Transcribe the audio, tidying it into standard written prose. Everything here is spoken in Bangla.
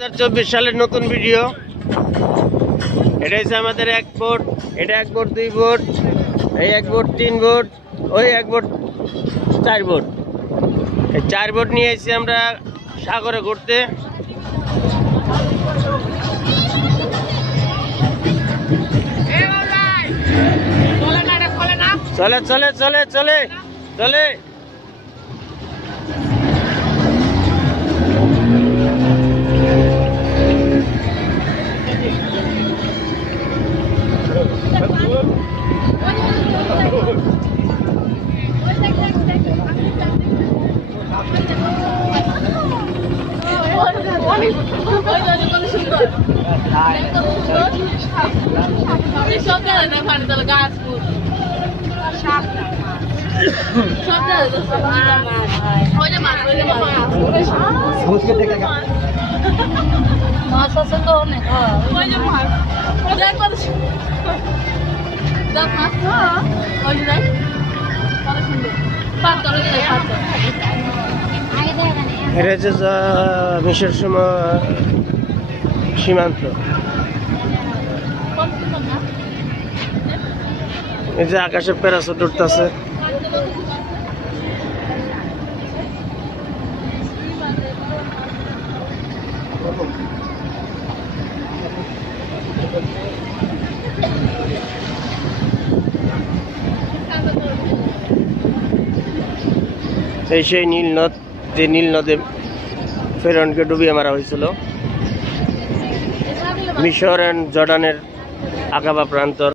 2024 সালের নতুন ভিডিও। এটা হচ্ছে আমাদের 1 বোট, এটা 1 বোট 2 বোট, এই 1 বোট 3 বোট, ওই 1 বোট 4 বোট। এই 4 বোট নিয়ে এসেছি আমরা সাগরে ঘুরতে। চলে চলে চলে চলে চলে মাছ আছে তো অনেক। এটা হচ্ছে মিশর সীমান্ত। এই যে আকাশে প্যারাসুট উঠতেছে। এই সেই নীল নদ, যে নীল নদে ফেরাউনকে ডুবিয়ে মারা হয়েছিল। মিশর এন্ড জর্ডানের আকাবা প্রান্তর।